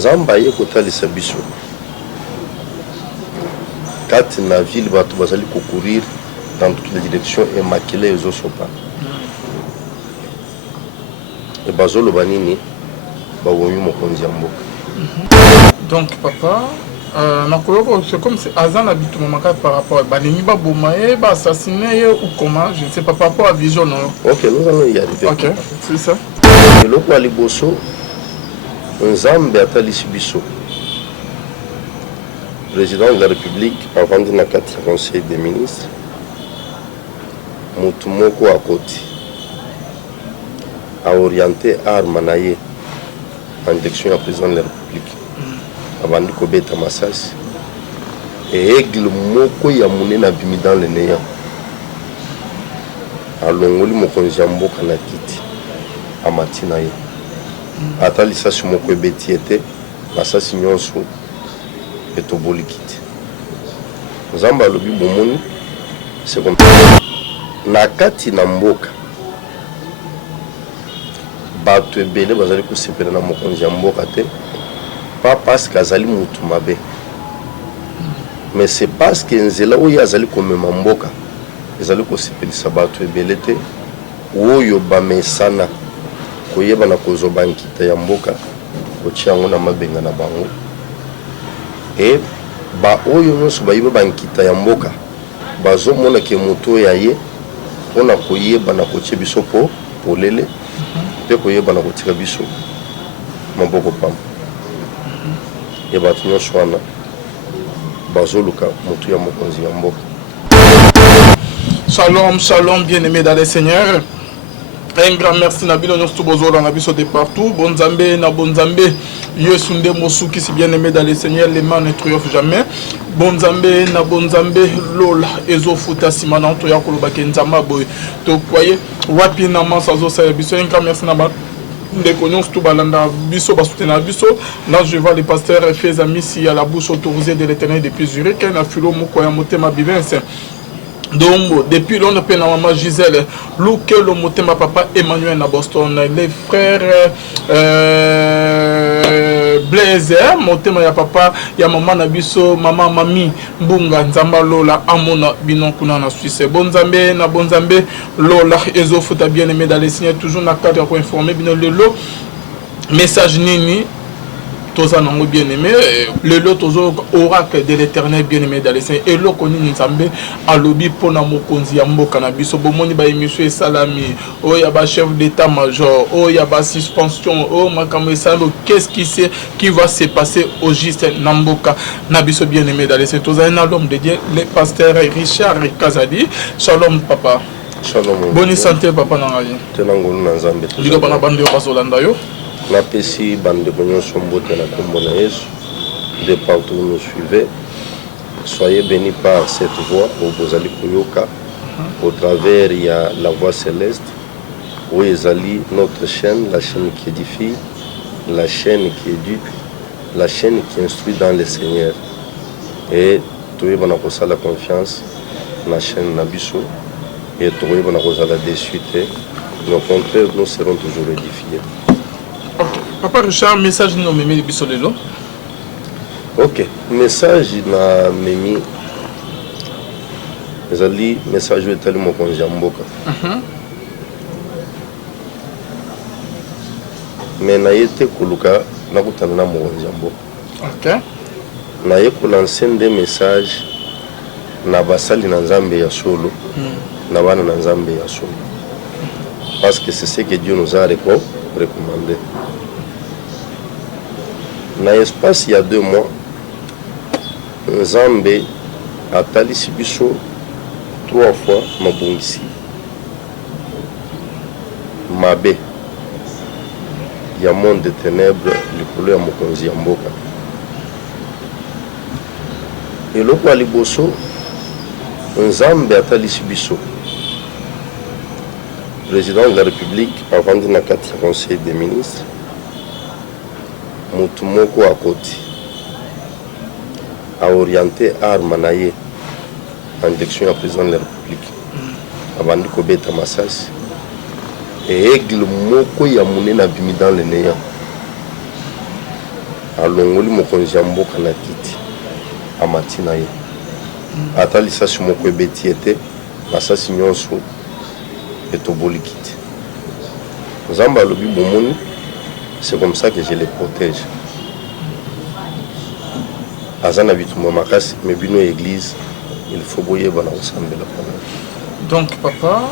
nzamba ye kotalisa biso kati na ville bato bazali concourir dans toutes les directions et makele ezosopa et bazoloba nini bawomi mokonzi ya mboka. Donc papa c'est comme si Azan habite mon maca par rapport à Banini Baboumae, assassiné ou comment, je ne sais pas par rapport à Vision. Ok, nous allons y arriver. Ok, c'est ça. Et le quoi liboso, Nzambe atalisi biso. Président de la République, avant de nakati conseil des ministres, Mutumoko Akoti a orienté Armanaye en direction du président de la République. Avant de kobeta masasi et aigle moko ya munena bimi dans le néant alongoli mokonzi ya mboka na kiti amatina ye atali sasi moko ebeti ete masasi nyonso etoboli kiti nzambe alobi bomoni c'est comme na kati na mboka bato ebele bazali kosepela na mokonzi ya mboka te. Pas parce qu'Azali Moutumabe, mais c'est parce que Nzela Oya Azali comme Mamboka, Azali Kosipeli Sabato et Belete, Oyo Bamesana, Koyeba na Kozobankita Yamboka, Ochiango na Mabenga na Bango, et Ba Oyo Nosu Bayiba Bankita Yamboka, Bazo Mona Kemoto Yaye, on a Koyeba na Koche Bisopo, Polele, Pe Koyeba na Kotika Biso, Mamboko Pam. Et bâtiment Chouana, Bazoluka, Moutuya Mokonzi Yambo. Shalom, shalom, bien-aimés dans les seigneurs. Un grand merci Nabilo Nostubozo dans Nabiso de partout. Bonzambe, na Bonzambe, Yosunde Mosuki, si bien-aimés dans les seigneurs, les mains ne triomphent jamais. Bonzambe, na Bonzambe, Lola, Ezofuta, Simana, Toya Kolobake, Nzamba, Boy, Tokwaye, Wapi, Naman, Sazo, Sayabiso. Un grand merci Nabat. Des connus tout balanda biso basutena biso là je vois le pasteur fait amis si à la bouche autorisée de l'Éternel depuis Zurich na filo moko ya motema bibense donc depuis l'on peine maman Gisèle Luke le motema papa Emmanuel na Boston les frères Blaise motema ya papa ya maman na biso maman mami mbunga nzamba lola amona binon kuna na Suisse bonzambe na bonzambe lola ezofuta bien aimé dans les signes toujours na cadre pour informer bino lelo message nini toza nango bien aimé le lot oracle de l'Éternel bien aimé dans les saints et lo koni nzambe alobi pona mokonzi ya mboka na biso bomoni ba émission salami o ya ba chef d'état major o ya ba suspension o makambo salo qu'est-ce qui va se passer au juste na mboka na biso bien aimé dans les saints toza un homme de Dieu le pasteur Richard Kazadi. Shalom papa. Shalom. Bonne santé papa na ngai tenango na nzambe lido bana bande bazolanda yo na pesi bande bonyo sombote na kombo na Yesu de partout où nous suivez. Soyez bénis par cette voix au Bozali Koyoka au travers il y a la voix céleste où Ezali notre chaîne, la chaîne qui édifie, la chaîne qui éduque, la chaîne qui instruit dans le Seigneur. Et Toye Banakosa la confiance la chaîne Nabiso et Toye Banakosa la désuite. Au contraire, nous serons toujours édifiés. Ok. Papa Richard, message nous mimi de bisolelo. Ok, message na mimi. Ezali message etali mokonzi ya mboka. Mais na yete kuluka na kutana na mokonzi ya mboka. Ok. Na ye ko lancer des messages na basali na Nzambe ya solo. Na bana na Nzambe ya solo. Parce que c'est ce que Dieu nous a recommandé. Dans l'espace il y a 2 mois, Nzambe a talisi biso 3 fois mabungisi. Mabe. Il y a monde de ténèbres, le poulet à mokonzi ya mboka. Et le kwa liboso, Nzambe a talisi biso. Président de la République, avant de na kati conseil des ministres, Mutumoko Akoti a orienté Armanaye en direction du président de la République. Avant de kobeta masasi. Et aigle moko ya munena bimi dans le néant. alongoli mokonzi ya mboka na kiti amati na ye ata lisasi moko ebeti ete basasi nyonso etoboli kiti. Nzambe alobi bomoni, c'est comme ça que je les protège. Azana bitumba makasi mais bino église il faut boyeba na kosambela pana. Donc papa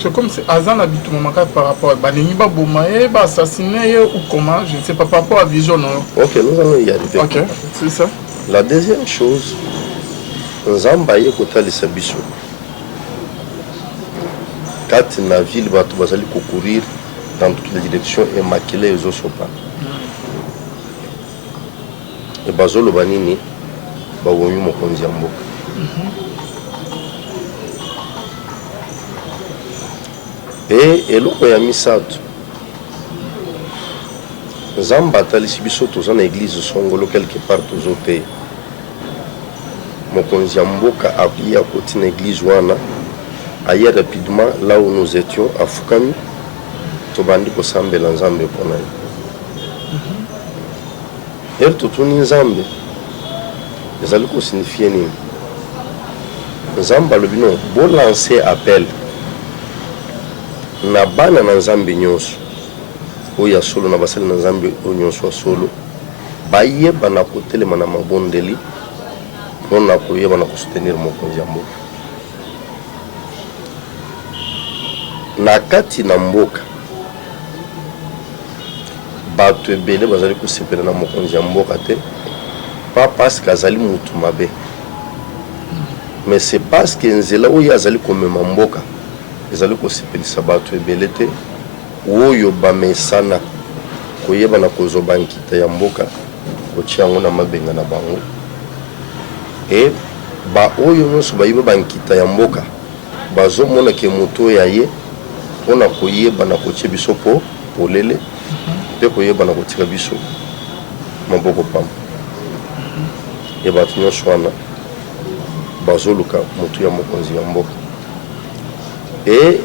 c'est comme si Azana bitumba makasi par rapport à banini ba bomaye ba assassiner ou comment, je ne sais pas par rapport à vision non. OK, nous allons y arriver. OK, c'est ça. La deuxième chose, Nzamba ye kotalisa biso. Kati na ville bato bazali courir dans toutes les directions et maquiller les osopa. Et bazolo banini bawomi mokonzi ya mboka. Et eloko ya misato Nzamba atalisi biso toza na église songolo quelque part tozote. Mokonzi ya mboka abiya koti na église wana aye rapidement là où nous étions à Fukami tobandi kosambela Nzambe pona ye. Totuni Nzambe ezali kosignifie nini? Nzambe alobi non bo lancer appel na bana na Nzambe nyonso oyo ya solo na basali na Nzambe oyo nyonso ya solo bayeba na kotelema na mabondeli mpona koyeba na kosoutenir mokonzi ya mboka. Na kati na mboka bato ebele bazali kosepela na mokonzi ya mboka te pas parce que azali mutu mabe mais c'est parce que nzela oyo azali komema mboka ezali kosepelisa bato ebele te oyo bamesana koyeba na kozoba nkita ya mboka kotia yango na mabenga na bango e ba oyo nyonso bayiba bankita ya mboka bazomona ke moto ya ye mpona koyeba na kotia biso po polele mpe koyeba na kotika biso maboko pamba e bato nyonso wana bazoluka motu ya mokonzi ya mboka. Et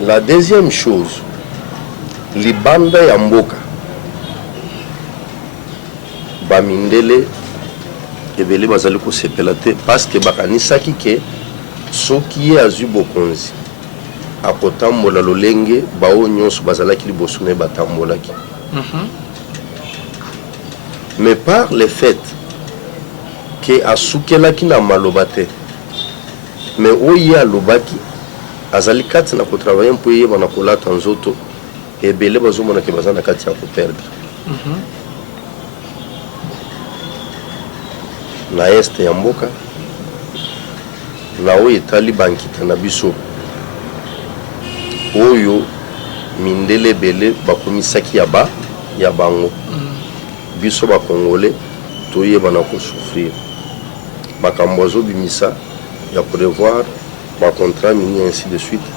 la deuxième chose, libanda ya mboka bamindele ebele bazali kosepela te parce que bakanisaki ke soki ye azwi bokonzi akotambola lolenge bao nyonso bazalaki liboso na ye batambolaki. Mais par le fait ke asukelaki na maloba te mais oyo alobaki azali kati na kotravaye mpo yeba na kolata nzoto ebele bazomona ke baza na kati ya koperdre. Na este ya mboka na oyo etali bankita na biso oyo mindele ebele bakomisaki ya bango biso bakongole toyeba na kosouffrir makambo azobimisa ya prévoir ba contrat mini ainsi de suite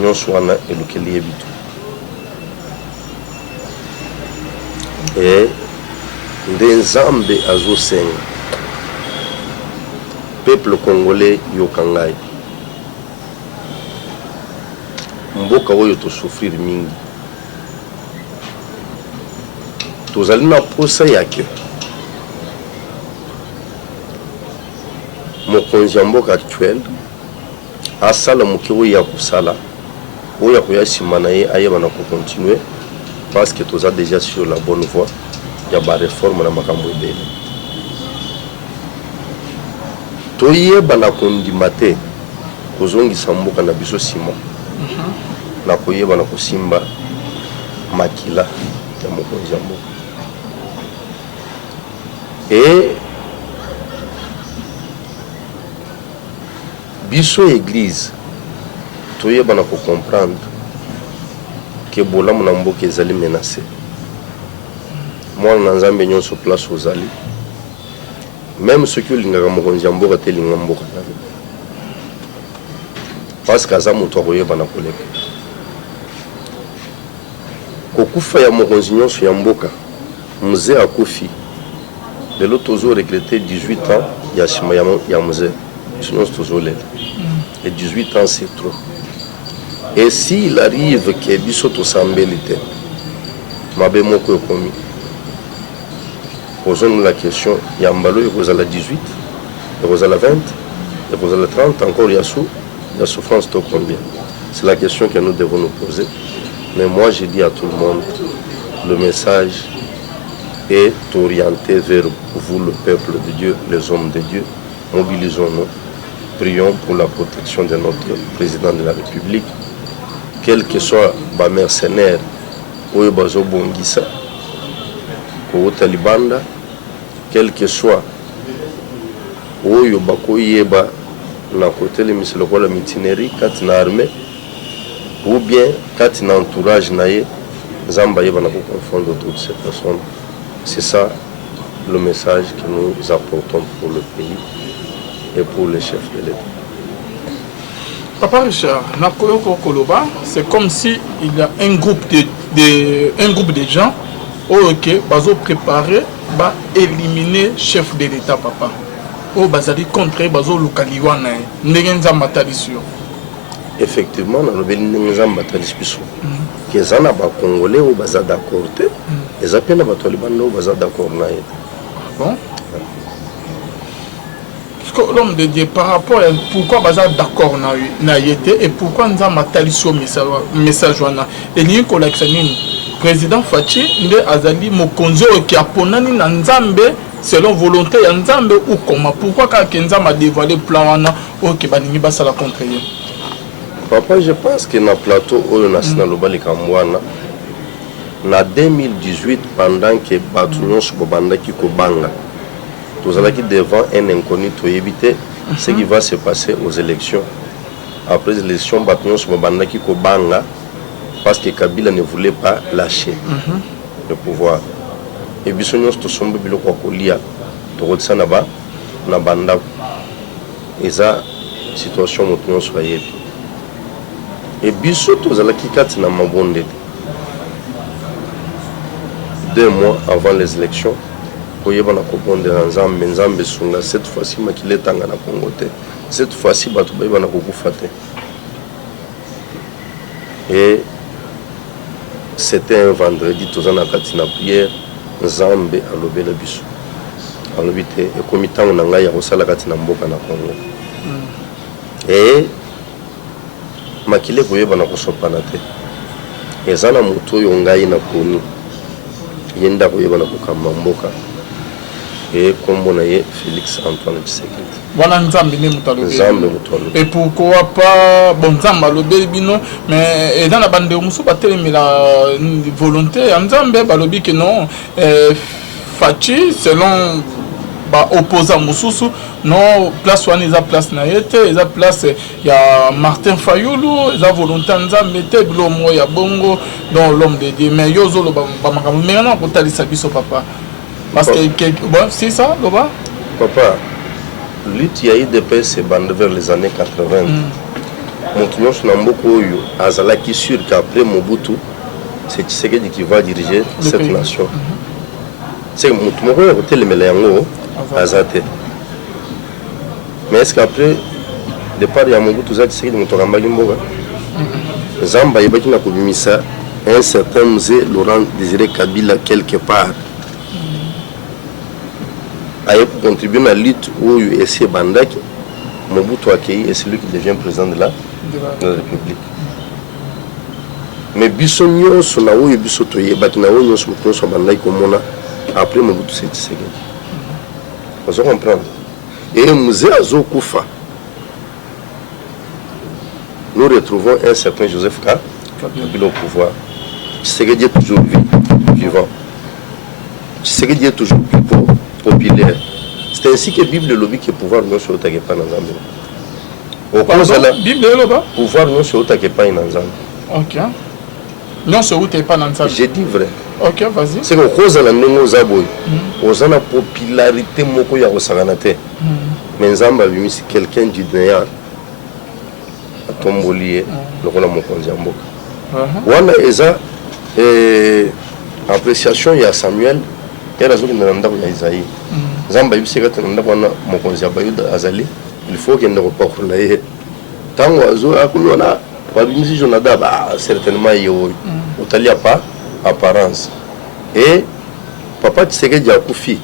nyonso wana elukeli yebi tu. Et nde Nzambe azosenga peuple congolais yokangai mboka oyo tosouffrir mingi tozali na posa yake mokonzi ya mboka actuel asala moke oyo ya kosala oyo akoya nsima na ye ayeba na kocontinue parce que toza déjà sur la bonne voie ya bareforme na makambo ebele toyeba na kondima te kozongisa mboka na biso nsima na koyeba na kosimba makila ya mokonzi ya mboka. Et biso église toyeba na comprendre que bolamu na mboka ezali menacé. Mwana na Nzambe nyonso place ozali même ceux qui olingaka mokonzi ya mboka te linga mboka na ye parce que aza moto akoyeba na koleka kokufa ya mokonzi nyonso ya mboka mzee akufi lelo tozo regrette 18 ans ya nsima ya mzee sinon tozolela et 18 ans c'est trop. Et s'il arrive que biso tosambeli te mabe moko ekomi posons-nous la question, Yambalo, il y a la 18, il y a la 20, il y a la 30, encore il y a souffrance de combien? C'est la question que nous devons nous poser. Mais moi, je dis à tout le monde, le message est orienté vers vous, le peuple de Dieu, les hommes de Dieu. Mobilisons-nous, prions pour la protection de notre président de la République, quel que soit les mercenaires, ou bazo bongisa, ou talibanda, quel que soit ou bako yeba na côté le miselo la mutinerie kati na armée ou bien kati na entourage naye zamba yeba na confondre toutes ces personnes. C'est ça le message que nous apportons pour le pays et pour les chefs de l'État. Papa Richard, Nakoyoko Koloba, c'est comme si il y a un groupe de gens qui ont préparé pour éliminer le chef de l'État, papa. Ils ont contre bazo localiwana ndengenza matalisio. Effectivement, na lobeli ndengenza matalisio. Kezana ba congolais au baza d'accord te, les appels na bato libanda au baza d'accord na ye. Bon. L'homme de Dieu par rapport à pourquoi baza d'accord na yete et pourquoi nza matalisio message wana eli ko laksanini président Fachi nde azali mokonzo ki aponani na nzambe selon volonté ya nzambe ou comment pourquoi ka Nzambe a dévoilé plan wana o ki baningi basala contre ye. Papa, je pense que na plateau oyo national lobali kamwana na 2018 pendant que Batounon Bobanda qui kobanga nous allons devant un inconnu pour éviter ce qui va se passer aux élections. Après les élections, Batounon Bobanda qui kobanga parce que Kabila ne voulait pas lâcher le pouvoir. Et bisogno sto sombe biloko kolia to rotsa na ba na banda eza situation motuno soyé. Et biso to zala ki kati na mabonde 2 mois avant les élections. Koyeba na kobonde na nzambe nzambe sunga cette fois-ci makile tanga na Congo te. Cette fois-ci batu bayeba na kokufa te. Et c'était un vendredi tozana kati na prière nzambe alobela biso. Alobite e komitango na ngai ya kosala kati na mboka na Congo. Et makile koyeba na kosopana te. Ezana moto yo ngai na koni. Yenda koyeba na kokamba mboka. Et comme on a Félix Antoine Tshisekedi. Voilà Nzambe ne mutalobe. Nzambe mutalobe. Et pourquoi pas bon Nzambe lobe bino mais dans la bande musu batelemi la volonté Nzambe balobi que non Fachi selon ba opposant mususu non place wana eza place na yete eza place ya Martin Fayulu eza volonté Nzambe te bilo mo ya bongo dans l'homme de Dieu mais yozo lo ba makambo mais na ko talisa biso papa. Parce que bon, c'est ça, Loba? Papa, l'UTIAIDP s'est bandé vers les années 80. Montignon Snamboko Azala qui est sûr qu'après Mobutu, c'est Tshisekedi qui va diriger cette nation. C'est que Moutmoko a voté le Méléango, Azate. Mais est-ce qu'après, départ de Mobutu, Tshisekedi Moutoramba Gimboga, Zamba Yabaki n'a commis un certain musée, Laurent Désiré Kabila, quelque part. A contribué à la lutte où il Bandaki, Mobutu accueilli et c'est lui qui devient président de la République. Mais Bissonio, son aou et Bissotoye, Batinao, son Bandaki comme après Mobutu c'est Tshisekedi. Vous comprenez? Et le musée Azokoufa, nous retrouvons un certain Joseph Kabila au pouvoir. Tshisekedi est toujours vivant. Tshisekedi est toujours plus populaire. C'est ainsi que la Bible lobby que pouvoir non sur ta pas dans Zambie. Au cause la Bible là pouvoir non sur ta pas dans Zambie. OK. Non sur ta pas dans Zambie. J'ai dit vrai. OK, vas-y. C'est que cause la ndongo zaboy. Aux ana popularité moko ya kosangana te. Mais Zamba bimi c'est quelqu'un du néant. Atombolié lokola mokonzi ya mboka. Wana eza appréciation ya Samuel et la zone de l'Andako Isaïe. Zamba Yusika Tandakwana, mon conseil Azali, il faut qu'il ne repart là. Tant oiseau à Kulona, Babimisi Jonada, certainement, il n'y a pas apparence. Et papa Tshisekedi Akoufi,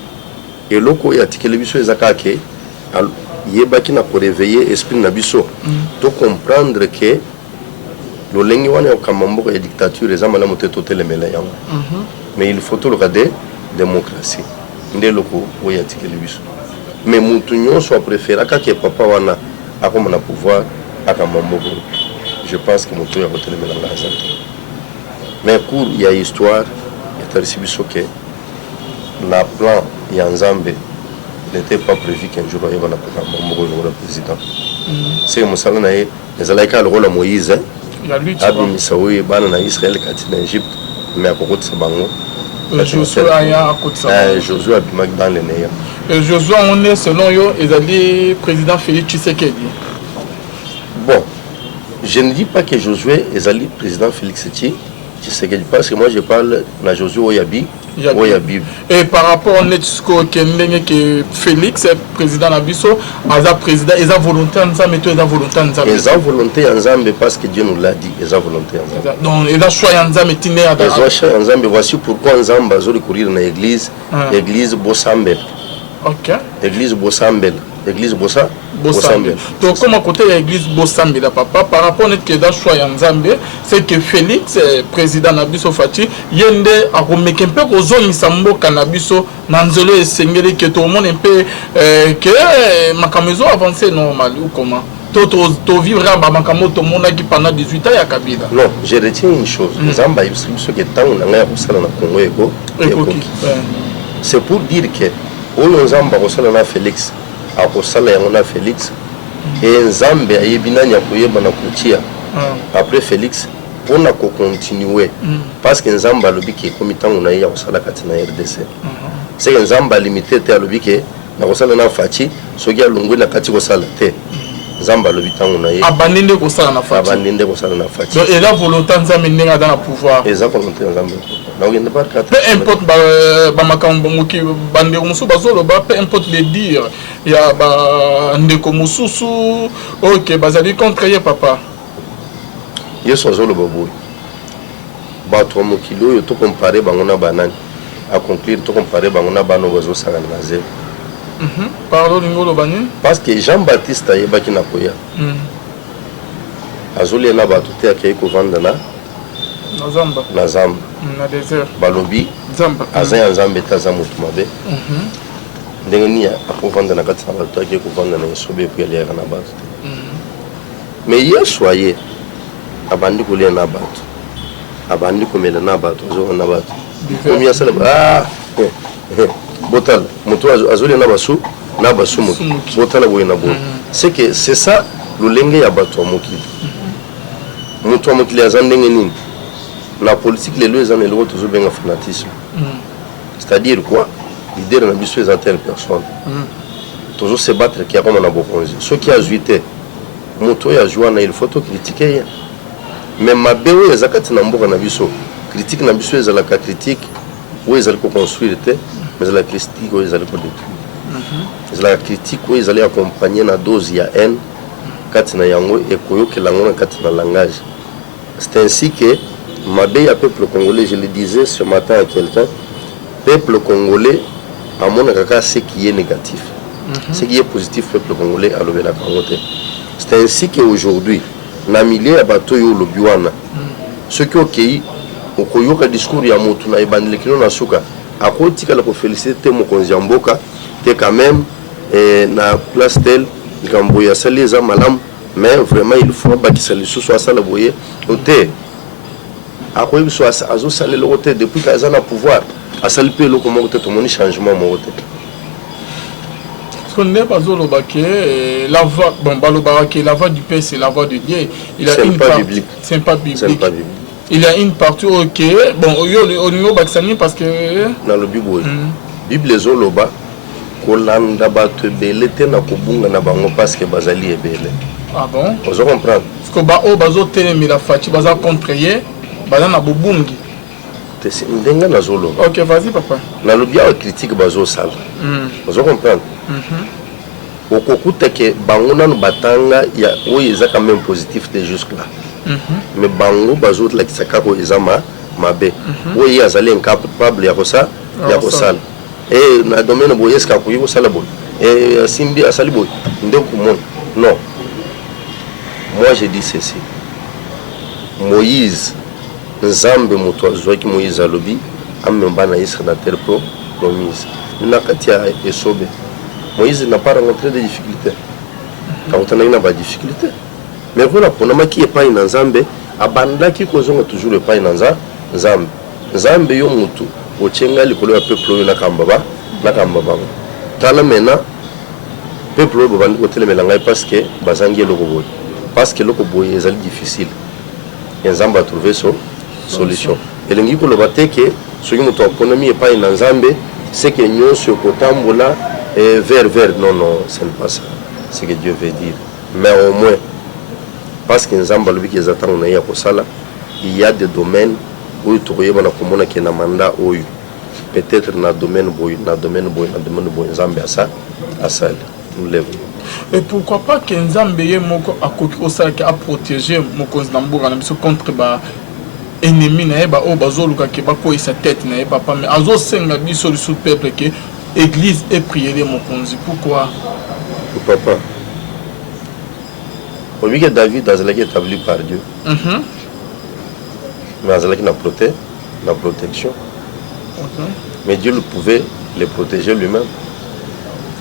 et loko ya tikele biso ezaka ke yebaki na ko réveiller esprit na biso to comprendre que lolenge wana okamambo ya dictature ezama la moteto telemela yango mais il faut tout regarder démocratie nde loko oya tikele biso mais mutu nyonso a préféré que papa wana akoma na pouvoir akamambo. Je pense que mutu ya kotelemela ngazana mais cours il y a histoire et tarisibi soke la plan ya Nzambe n'était pas prévu qu'un jour il y ait un président. C'est Moussala Naé, les Alaïka le rôle à Moïse, Abim Missaoui, Banan Israël, Katina Égypte, mais à côté de Sabango. Josué Aya à côté de Sabango. Josué Abimak dans les Néa. Josué, on est selon eux, ils ont dit président Félix Tshisekedi. Bon, je ne dis pas que Josué est allé président Félix Tshisekedi, parce que moi je parle de Josué Oyabi. Et par rapport au Netsuko que Félix est président Nabiso, Aza président, ils ont volonté en Zambé, ils ont volonté en Zambé. Ils ont volonté en Zambé parce que Dieu nous l'a dit, ils ont volonté en Zambé. Donc ils ont choisi en Zambé, ils ont choisi en Zambé, voici pourquoi en Zambé, ils ont courir dans l'église, l'église Bossambel. Ok. L'église Bossambel. L'église Bossambel. Donc, comme à côté de l'église Bossambel, papa, par rapport à ce que dans choix en Zambie, c'est que Félix, président Nabiso Fati, yende a remis un peu aux zones Sambo Canabiso, Nanzolo et Sengeli, que tout le monde un peu, que ma camiso avancée normal ou comment? Tu vivras à Makamoto, mon qui pendant 18 ans à Kabila. Non, je retiens une chose. Zamba, il faut que tant on a Congo c'est pour dire que on Zamba Rosalana Félix. Akosala yangona Félix et Nzambe ayebina nyakoyeba na kutia après Félix pour na ko continuer parce que Nzambe alobi ke komitango na ya kosala kati na RDC c'est que Nzambe limité te alobi ke na kosala na Fachi soki alongwe na kati kosala te Nzambe alobi tango na ye abandinde kosala na Fachi donc et la volonté Nzambe nenga dans le pouvoir et ça volonté Nzambe peu importe peu importe les dire il y a ndeko mususu ok bazali contre ye papa yeso zolo babu bato mokilo yo to comparer bangona banani à conclure to comparer bangona bano bazo sanga na zero pardon ngolo bani parce que Jean-Baptiste ayebaki na koya azoli na bato te akei ko vanda na Zamba na désert balobi Zamba azaya Nzambe taza mutu mabe ndenge ni akovanda na kati na bato akei kovanda na esobe epo yaliaka na bato mais yesu aye abandi kolia na bato abandi komela na bato azonga na bato komi asala botala moto azolia na basu moto botala boye na boye c'est que c'est ça lolenge ya bato ya mokili moto ya mokili aza ndenge nini la politique les lois en eloko toujours bien fanatisme c'est-à-dire quoi leader na biso est telle personne toujours se battre qui a comme na bokonzi ce qui a juité moto ya joana il faut to critiquer mais mabeo ezakati na mboka na biso critique na biso ezalaka critique ou ezali ko construire te mais la critique ou ezali ko détruire la critique ou ezali accompagner na dose ya haine kati na yango et koyokela ngona kati na langage. C'est ainsi que Mabé à peuple congolais, je le disais ce matin à quelqu'un, peuple congolais, à mon avis, ce qui est négatif. Ce qui est positif, peuple congolais, à l'obéla Kangote. C'est ainsi qu'aujourd'hui, Namilé à Batoyo Lobiwana, ce qui est ok, au Koyoka discours Yamotuna et Bandekino Nasuka, à côté de la félicité, mon Konziamboka, t'es quand même na place tel, Gamboya Saleza Malam, mais vraiment il faut que ça soit ça le voyer. Après il soit azo salé le côté depuis qu'ils ont le pouvoir à saluer le comment tout le monde changement mon côté. Parce qu'on n'est pas au Lobaké, la voix bon Balobarake, la voix du Père c'est la voix de Dieu. Il a une part biblique. C'est pas biblique. Il y a une partie ok bon au niveau Baksani parce que dans le Bible Bible zoloba kolanda bato belete na kobunga na bango parce que bazali ebele. Ah bon? Vous comprenez? Parce que ba o bazo telemi la fati baza contrer baza na bobungi. C'est ndenga na zolo. OK, vas-y papa. Na lobia critique bazo sala. Vous comprenez? Okokuta ke bango na batanga ya oyo eza quand même positif de jusque là. Mais bango bazo la kisaka ko ezama mabe. Oyo azali incapable ya kosa ya kosala. et na domaine boye est-ce qu'il y a sala boye et simbi a sali boye ndeko mon non. Moi je dis ceci. Moïse Nzambe moto azwaki Moïse alobi amemba na Israël na terre promise. Nakatia esobe. Moïse n'a pas rencontré de difficultés. Quand on a une difficulté. Mais voilà, pour nous qui est pas in Nzambe, abanda qui kozonga toujours le pas in Nzambe. Nzambe yo mutu ochenga likolo ya peuple yo na kambaba. Tala mena peuple yo bandi kotelemela ngai parce que bazangi eloko boye. Parce que eloko boye ezali difficile. Nzambe a trouvé son solution. Et le ngiko lobate que soki mutu aponami et pas in Nzambe, c'est que nyonso kotambola vers non ce n'est pas ça. C'est ce que Dieu veut dire. Mais au moins parce que Nzamba lobi ki zatanga na ya kosala, il y a des domaines où tu koyeba na komona ke na mandat oyo. Peut-être na domaine boy Nzambe asa asali. Nous lève. Et pourquoi pas que Nzambe ye moko akoki osala ki a protéger mokonzi na mboka na biso contre ba ennemi na ba o bazoluka ke ba ko isa tête na papa mais azo senga biso sous peuple que église et prière mokonzi. Pourquoi? Papa. Au lieu que David a été établi par Dieu, mais il a été la protection. Mais Dieu le pouvait les protéger lui-même.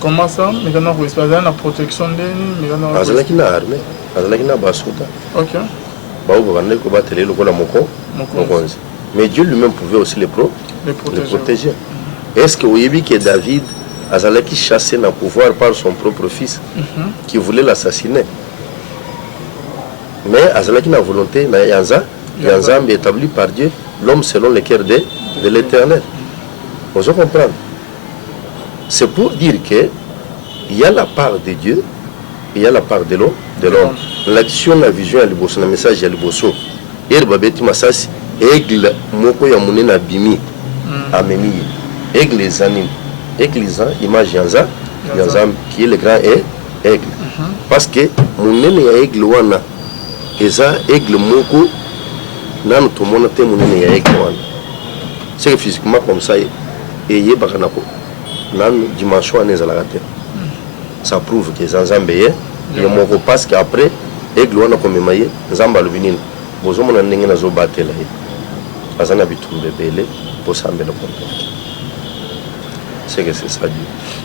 Comment ça? Mais quand on a la protection de lui, il a été armé, il a été basuta. Ok. Mais Dieu lui-même pouvait aussi les protéger. Est-ce que vous voyez que David a été chassé dans le pouvoir par son propre fils qui voulait l'assassiner? Mais Azalaki na volonté na Nzambe établi par Dieu, l'homme selon le cœur de l'Éternel. Vous comprenez? C'est pour dire que il y a la part de Dieu, il y a la part de l'homme. L'action, la vision, le bosso, le message, le bosso. Et babeti masasi, aigle moko ya munena bimi amemi. Aigle les animes, aigle les image Nzambe qui est le grand aigle. Parce que munene ya aigle wana eza aigle moko nanu tomona te munene ya aigle wana. C'est physiquement comme ça et yebaka nako nanu dimension wana ezalaka te. Ça prouve que Nzambe ye moko parce que après aigle wana komema ye Nzambe alobi nini bozomona ndenge nazobatela ye azana bitumba ebele posambela konte. C'est que c'est ça Dieu.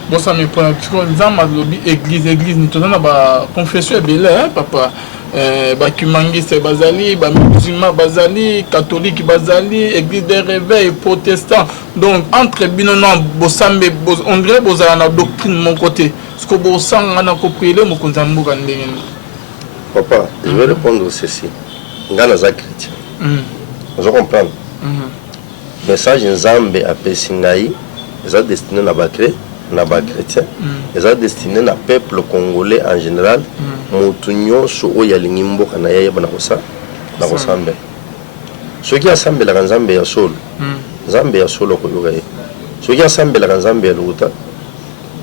Bon ça me prend Nzambe alobi église ni tozana ba confession ebele papa. Bakimangiste bazali, musulman bazali, catholique bazali, église des réveils, protestants. Donc entre binonan bosambe on dirait bozala na doctrine mon côté. Ce que bosanga na ko prier mon konzambo kandenge. Papa, je vais répondre ceci. Ngana za chrétien. Vous comprenez? Message Nzambe apesi ngai, eza destiné na ba chrétien, eza destiné na peuple congolais en général. Motu nyonso oyo alingi mboka na ye bana kosambe soki asambelaka Nzambe ya solo Nzambe ya solo koyoka ye soki asambelaka Nzambe ya lokuta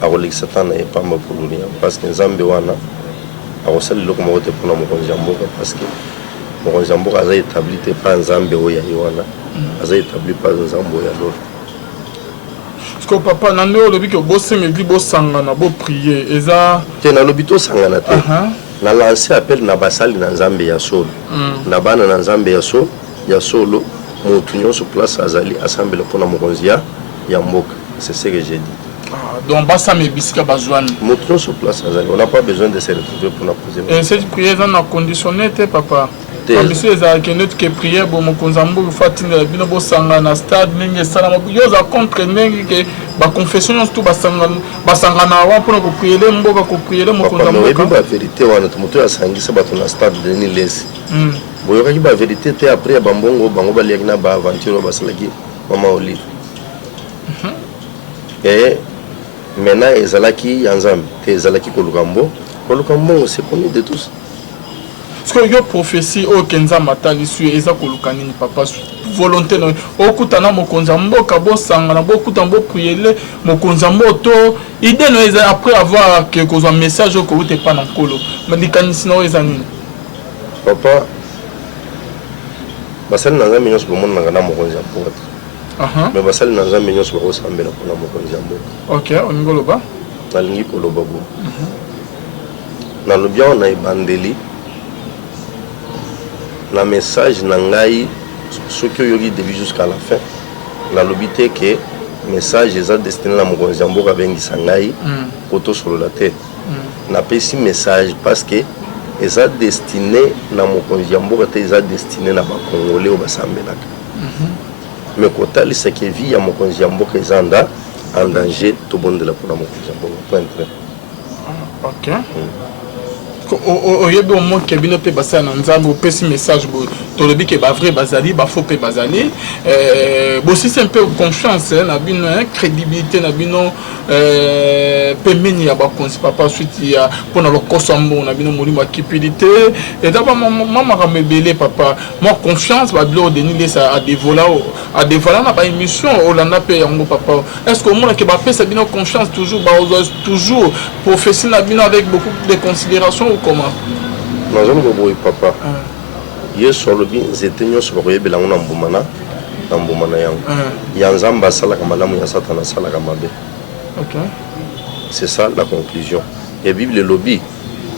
akolekisa ta na ye pamba pulunia parce que Nzambe wana akosala eloko moko te mpona mokonzi ya mboka parce que mokonzi ya mboka aza établi te pa Nzambe oyo ya ye wana aza établi pa Nzambe oyo ya lolo. Parce que papa nande olobi ke bosemeli bosangana bo prier eza te nalobi tosangana te na lancer appel na basali na Nzambe ya solo na bana na Nzambe ya solo motu nyonso place azali assemble mpona mokonzi ya mboka. C'est ce que j'ai dit. Donc basa me bisika bazwani motu nyonso place azali on n'a pas besoin de se retrouver pour la poser. Et cette prière est conditionnée papa. Ambisi ezalaki neti ke prière bo mokonzi ya mboka fatinela bino bosangana na stade ndenge esalama yoza contre ndenge ke baconfession nyonso tu basangana awa mpona kopriere mboka kopriere mokonzi ya mboka. Bavérité wana moto oyo asangisa bato na stade deni lesi boyokaki bavérité te après ya bambongo bango baliaki na baaventure oyo basalaki mama Olive. Et maintenant ezalaki ya Nzambe te ezalaki koluka mbongo c'est connu de tous. Parce que yo prophétie o kenza matali su eza koluka nini papa volonté no okutana mokonzi ya mboka bosangana bokuta mbo prier mokonzi ya mboto idée no eza après avoir que kozwa message ko ute pa na nkolo malikanisi no eza nini papa basali na Nzambe nyonso bomona na mokonzi ya mboka mais basali na nzambe nyonso bakosambela mpona mokonzi ya mboka. Ok, olingi loba nalingi koloba bo nalobi awa na ebandeli na message na ngai soki oyoki début jusqu'à la fin nalobi te ke message eza destiné na mokonzi ya mboka abengisa ngai po tosolola te napesi message parce que eza destiné na mokonzi ya mboka te eza destiné na bakongole oyo basambelaka mais kotalisa ke vi ya mokonzi ya mboka eza en danger tobondela mpona mokonzi ya mboka point très. Ok. Oyebi omo ke bino pe basala na nzambe opesi message bo tolobi ke ba vrai bazali ba faux pe bazali bo si c'est un peu confiance na bino crédibilité na bino pe meni ya ba konsi papa suite ya pona lo kosambo na bino molimo ya cupidité et d'abord maman ramebele papa moi confiance ba blo deni lesa à dévoiler na ba émission olanda pe yango papa est-ce que au monde ke ba pesa bino confiance toujours ba toujours professer na bino avec beaucoup de considération comment nazoni boboyi papa yesu alobi nzete nyonso bakoyebela yango na mbuma na yango ya nzambe asalaka malamu ya satana asalaka mabe. C'est ça la conclusion. Et Bible elobi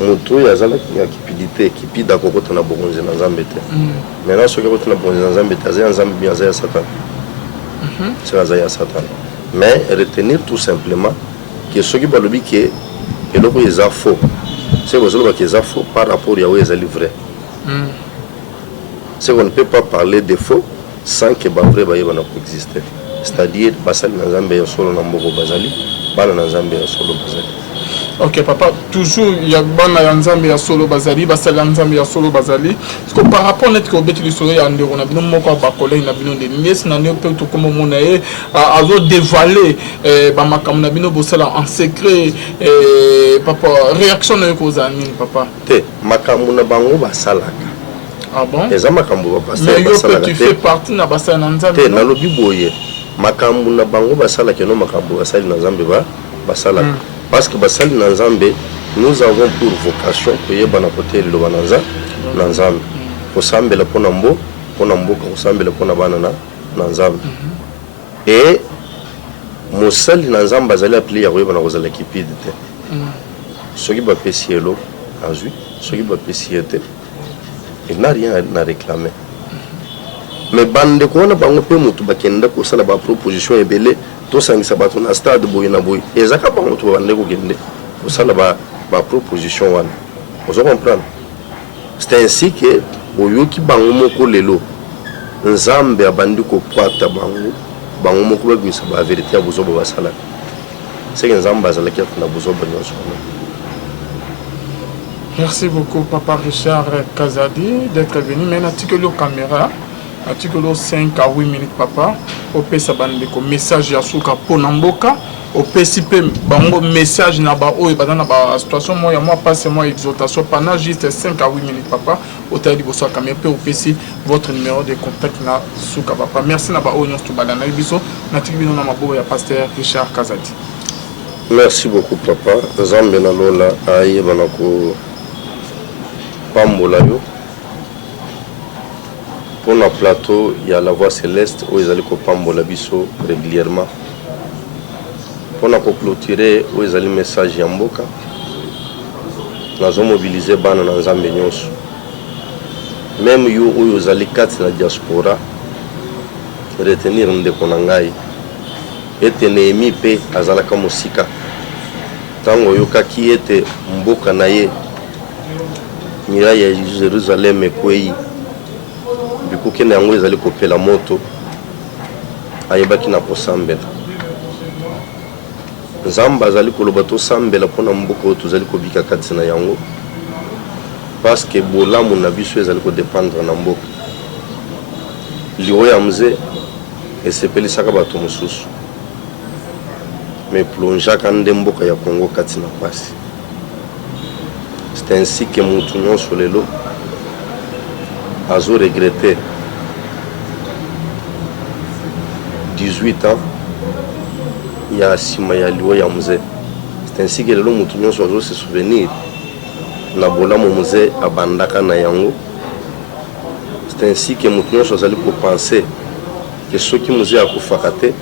moto oyo azalaki ya cupidité kipida kokota na bokonzi na nzambe te maintenant soki akoti na bokonzi na nzambe te aza ya nzambe bien aza ya satana soki aza ya satana mais retenir tout simplement ke soki balobi ke eloko oyo eza faux c'est que les faux par rapport à où ils sont livrés. C'est qu'on ne peut pas parler de faux sans que les vrais va exister. C'est-à-dire, basali nazambe solo namboko bazali, bana nazambe solo bazali. Ok papa, toujours il y a bana nzambe ya solo bazali, basali nzambe ya solo bazali. Parce que par rapport net ko beti lisolo ya ndeko na bino moko ba collègue na bino de nièce na ne peut to comme mona e azo dévoiler ba makambo na bino bosala en secret papa réaction na ko zani papa. Te makambo na bango basalaka. Ah bon? Eza makambo ba basala. Mais yo que tu fais partie na basala na nzambe. Te na lobi boye. Makambo na bango basalaka no makambo basali na nzambe ba basalaka. Parce que basali na nzambe nous avons pour vocation koyeba na côté le bananza na nzambe kosambela pona mboka kosambela pona bana na nzambe et mosali na nzambe azali appelé ya koyeba na kozala kipide te soki bapesi elo azwi soki bapesi te il n'a rien à réclamer mais bande kona bango pe mutu bakenda kosala ba proposition ebele tosangisa bato na stade boye na boye ezaka bango to bande kokende kosala ba proposition wana vous comprenez. C'est ainsi que oyoki bango moko lelo nzambe abandi ko kwata bango moko bagwisa ba vérité ya buzoba basala c'est que nzambe azalaki na buzoba nyonso. Merci beaucoup Papa Richard Kazadi d'être venu. Mais l'article caméra, article 5 à 8 minutes papa, au pesa bandeko message ya suka ponamboka, au PCP bango message na ba o ba na ba situation moi passe moi exhortation pendant juste 5 à 8 minutes papa, au tali boso caméra pe au PC votre numéro de contact na suka papa. Merci na ba o nyonso bala na biso na tikibino na mabo ya pasteur Richard Kazadi. Merci beaucoup papa. Zambe na lola aye banako pambola yo pour le plateau il y a la voix céleste où ils allaient pambola biso régulièrement pour la clôturer où ils allaient message yamboka nous avons mobilisé bana na nzambe nyonso même yo où ils allaient kati na diaspora retenir ndeko na ngai ete Nehemi pe azalaka mosika tango yokaki ete mboka na ye mira ya Jerusalem ekwei bikuke na yango ezali kopela moto ayebaki na kosambela nzambe azali koloba tosambela mpona mboka oyo tozali kobika kati na yango parce que bolamu na biso ezali kodépendre na mboka liwo ya mze esepelisaka bato mosusu mais plongeaka nde mboka ya Congo kati na pasi. C'est ainsi que mutu nyonso lelo azo regretter 18 ans ya sima ya liwo ya mze. C'est ainsi que lelo mutu nyonso azo se souvenir na bolamu mze abandaka na yango. C'est ainsi que mutu nyonso azali ko penser que ceux qui nous a kufakate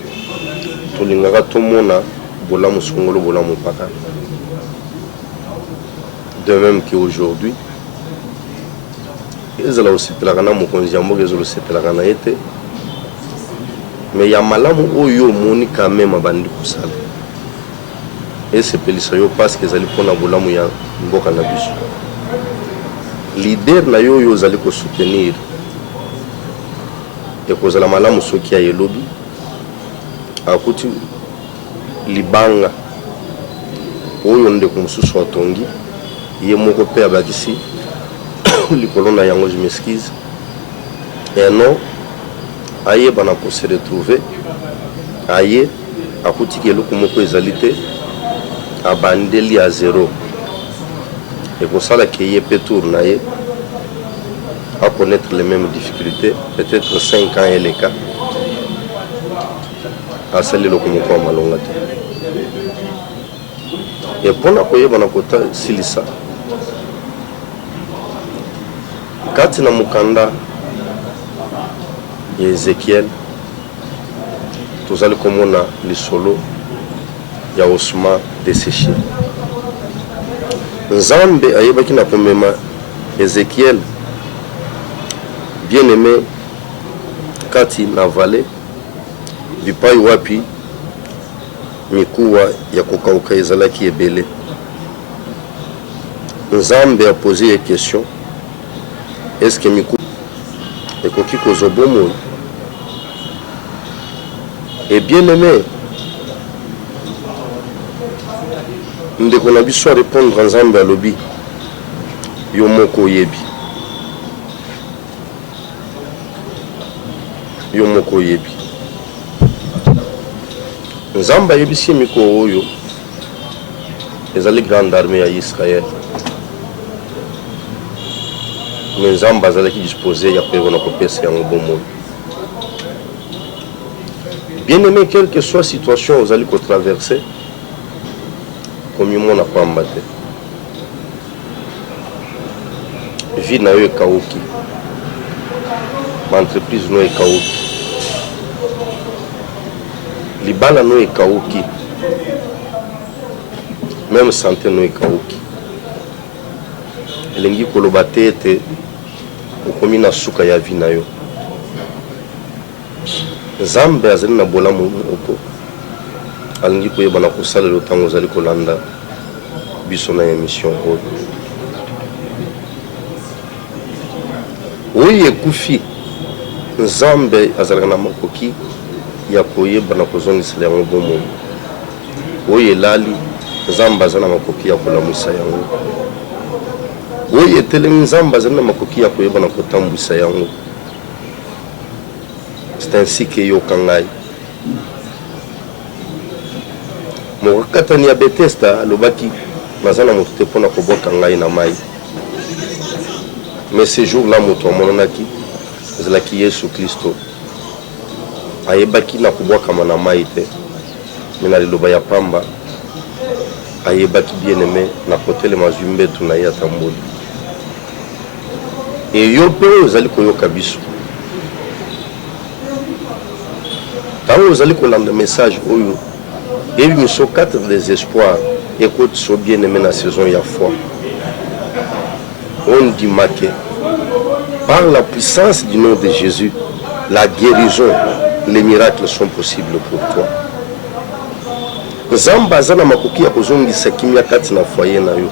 tolingaka tomona bolamu songolo bolamu paka. De même qu'aujourd'hui ezala osepelaka na mokonzi ya mboka ezala osepelaka na ye te, mais ya malamu oyo omoni quand même abandi kosala esepelisa yo parce que ezali mpona bolamu ya mboka na biso. Leader na yo oyo ozali kosoutenir ekozala malamu soki ayelobi akuti libanga oyo ndeko mosusu atongi ye moko mpe abakisi likolo na yango, je m'excuse, et non ayeba na kose retrouver aye akutiki eloko moko ezali te abandeli à zéro ekosala ke ye pe tour na ye à connaître les mêmes difficultés, peut-être 5 ans et les cas asali eloko moko ya malonga te. Et mpona koyeba na kota silisa kati na mukanda ya Ezekiel tozali komona lisolo ya osma desséché. Nzambe ayebaki na komema Ezekiel bien aimé kati na vale bipai wapi mikuwa ya kokauka ezalaki ebele. Nzambe a posé une question: est-ce que miku ekoki kozobomo? Et bien aimé ndeko na biso a répondre Nzambe alobi yo moko yebi, yo moko yebi. Nzambe ayebisi miko oyo ezali grande armée ya Israël, mais Nzambe azalaki disposé ya koyeba na kopesa yango bomoi. Bien aimé, quelle que soit la situation ozali kotraverse komimo na pamba te, vie na yo ekauki, entreprise no ekauki, libala no ekauki, même santé no ekauki. Elengi koloba te ete okomi na suka ya vie na yo. Nzambe azali na bolamu moko alingi koyeba na kosalela ntango ozali kolanda biso na émission oyo ekufi. Nzambe azalaka na makoki ya koyeba na kozongisela yango bomoi. Oyo elali Nzambe azali na makoki ya kolamwisa yango. Oyo etelemi Nzambe azali na makoki ya koyeba na kotambwisa yango. C'est ainsi que yoka ngai mokakatani ya Bethesda alobaki naza na moto te mpona kobwaka ngai na mai, mais ce jour là moto amonanaki ezalaki Yesu Kristo. Ayebaki na kobwakama na mai te, me na liloba ya pamba ayebaki bien aimé na kotelema zwi mbetu na ye atamboli. E yo mpe oyo ozali koyoka biso ntango ozali kolanda message oyo eyebi miso 4 des espoirs. Écoute so bien aimé na saison ya foi, on dit que par la puissance du nom de Jésus, la guérison, les miracles sont possibles pour toi. Nzambe aza na makoki ya kozongisa kimia kati na foyer na yo.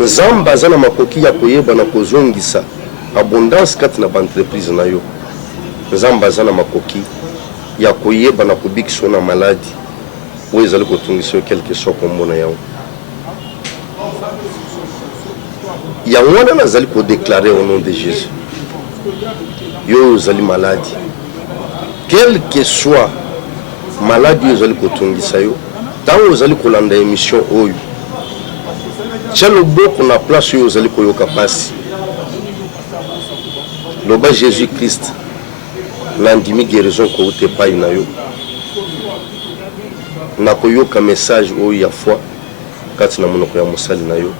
Nzambe aza na makoki ya koyeba na kozongisa abondance kati na entreprise na yo. Nzambe aza na makoki ya koyeba na kobikisa na maladi oyo ezali kotungisa yo quelque soit kombo na yango. Yango wana nazali kodéclarer au nom de Jésus, yo ozali maladi, quel que soit maladi oyo ozali kotungisa yo, ntango ozali kolanda émission oyo tia loboko na place oyo ozali koyoka pasi, loba Jésus Christ nandimi guérison kouta epai na yo, na koyoka message oyo ya foi kati na monoko ya mosali na yo,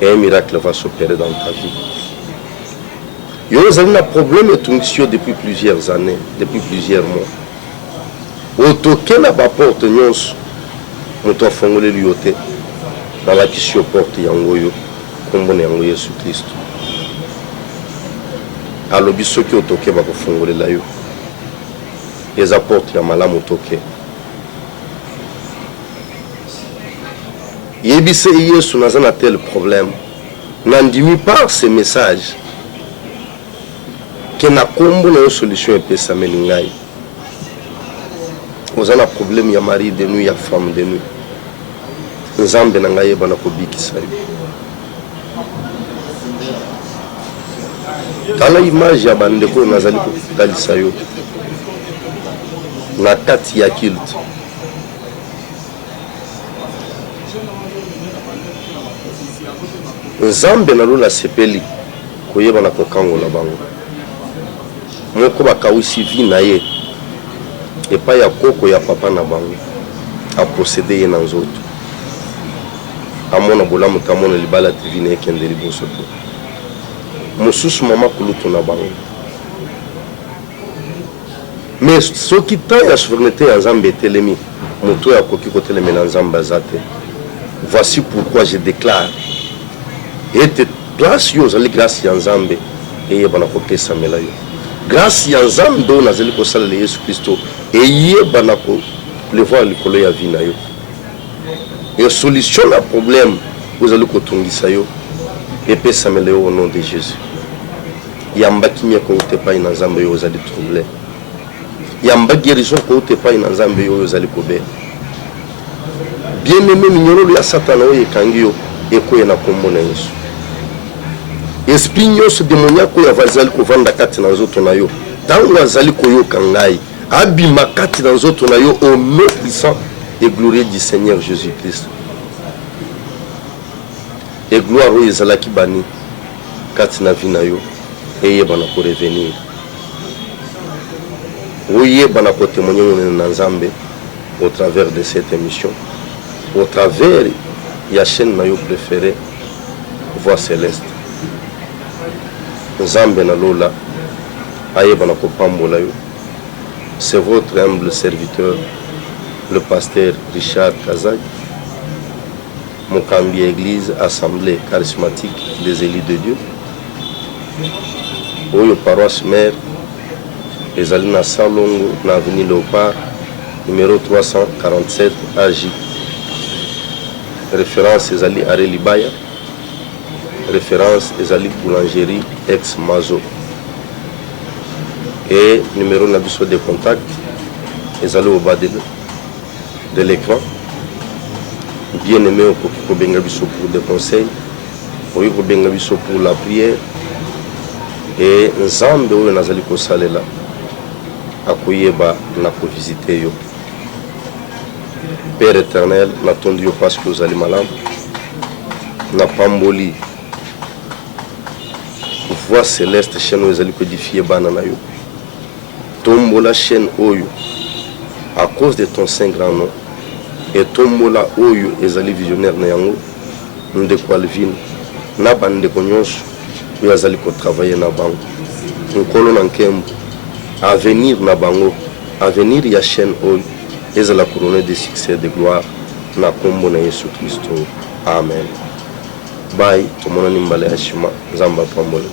et un miracle va s'opérer dans ta vie. Yo avez un problème de depuis plusieurs années, depuis plusieurs mois. Otoke na ba porte nyonso. Moto afongole lyote. Dans la kisio porte yango yo. Kombo na yango Yesu Kristo. Alobi soki otoke ba kofongole la yo. Eza porte ya malamu otoke. Yebise Yesu naza na tel problème. Nandimi par ces messages. Que na kombo na yo solution epesa melingai. Vous avez un problème, il y a mari de nous, il y a femme de nous. Nzambe na ngai bana ko bikisa yo. Tala image ya bandeko nazali ko talisa yo. Na kati ya kilt. Nzambe na lola sepeli koyeba na kokangola bango. Moko bakawisi vi na ye. Et pas ya koko ya papa na bango a posséder na nzoto amona bolamu tamona libala TV na ekende liboso to mosusu mama kulutu na bango mais soki ta ya souveraineté ya Nzambe etelemi moto ya koki kotelemi na Nzambe azate. Voici pourquoi je déclare et place yo zali grâce ya Nzambe eyeba na kopesa mela yo. Grâce à Nzambe on a zeli ko sala Yesu Kristo et yeba na ko le voir likolo ya vie na yo. Et solution na problème vous allez ko tungisa yo et pesa mele au nom de Jésus. Yamba kimia ko te pa ina Nzambe yo zali troublé. Yamba guérison ko te pa ina Nzambe yo zali ko be. Bien-aimé minyolo ya Satan o yekangi yo eko na kombo na Yesu. Esprit nyonso démoniaque ya vazali kovanda kati na nzoto na yo tango azali koyoka ngai abima kati na nzoto na yo au nom puissant et glorieux du Seigneur Jésus-Christ. Et gloire oyo ezalaki bani kati na vie na yo eyeba na ko revenir. Oyeba na ko témoigner na Nzambe au travers de cette émission, au travers ya chaîne na yo préférée Voix Céleste. Nzambe na lola ayeba na kopambola yo. C'est votre humble serviteur, le pasteur Richard Kazag, Mokambi Église Assemblée Charismatique des Élus de Dieu. Oyo paroisse mère ezali na Salongo na avenue Léopard numéro 347 AJ. Référence ezali Are Libaya. Référence ezali boulangerie ex Mazo. Et numéro nabiso de contact ezali au bas de l'écran. Bien aimé au benga biso pour des conseils, au benga biso pour la prière. Et Nzambe oyo nazali ko salela akoyeba na ko visiter yo. Père éternel, n'attendu yo parce que vous allez malade. Na pamboli Voix Céleste chaîne oyo ezali codifier bana na yo. Tombola chaîne oyo à cause de ton saint grand nom. Et tombola oyo ezali visionnaire na yango ndeko Alvin na bandeko nyonso oyo azali ko travailler na bango nkolo na nkembo avenir na bango avenir ya chaîne oyo ezala couronne de succès de gloire na kombo na Yesu Kristo. Amen. Bye, tumonani mbale ya shima Nzamba pambole.